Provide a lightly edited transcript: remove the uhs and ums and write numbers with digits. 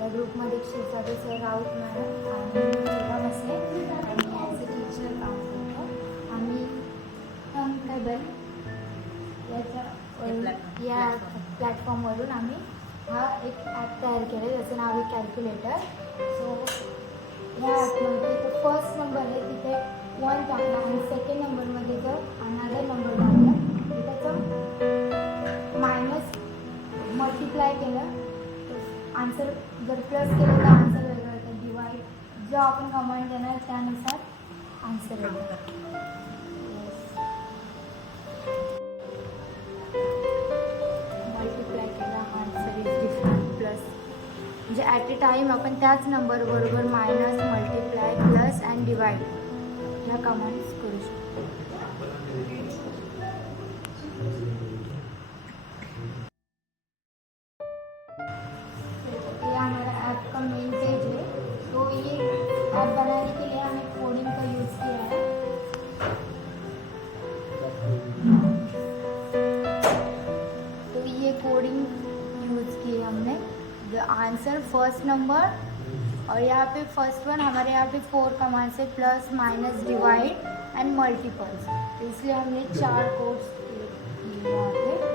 त्या ग्रुपमध्ये Kshirsagar sir, Raut madam आणि स्वतः बसले आणि ॲज अ टीचर काम करतो आम्ही. टेबल या प्लॅटफॉर्मवरून आम्ही हा एक ॲप तयार केला आहे, ज्याचं नाव आहे कॅल्क्युलेटर. सो ह्या ॲपमध्ये तो फर्स्ट नंबर आहे तिथे 1 टाकला आणि सेकंड नंबरमध्ये जर अनादर नंबर टाकला तर त्याचं मायनस मल्टिप्लाय केलं तर आन्सर, जर प्लस केलं तर आन्सर वेगळं येतं. डिवाईड जो आपण कमांड देणार त्यानुसार आन्सर येतं. मल्टिप्लाय केला आन्सर इज डिफरंट. प्लस म्हणजे ॲट ए टाईम आपण त्याच नंबर बरोबर minus, multiply, plus and divide ह्या कमांड्स करू शकतो. ये हमारा ऐप का मेन पेज है. तो ये ऐप बनाने के लिए हमें कोडिंग का यूज़ किया है. तो ये कोडिंग यूज़ की है हमने. द आंसर फर्स्ट नंबर और यहाँ पे फर्स्ट वन हमारे यहाँ पे 4 कमांड से plus, minus, divide and multiples. तो इसलिए हमने 4 कोड्स किए यहाँ पे.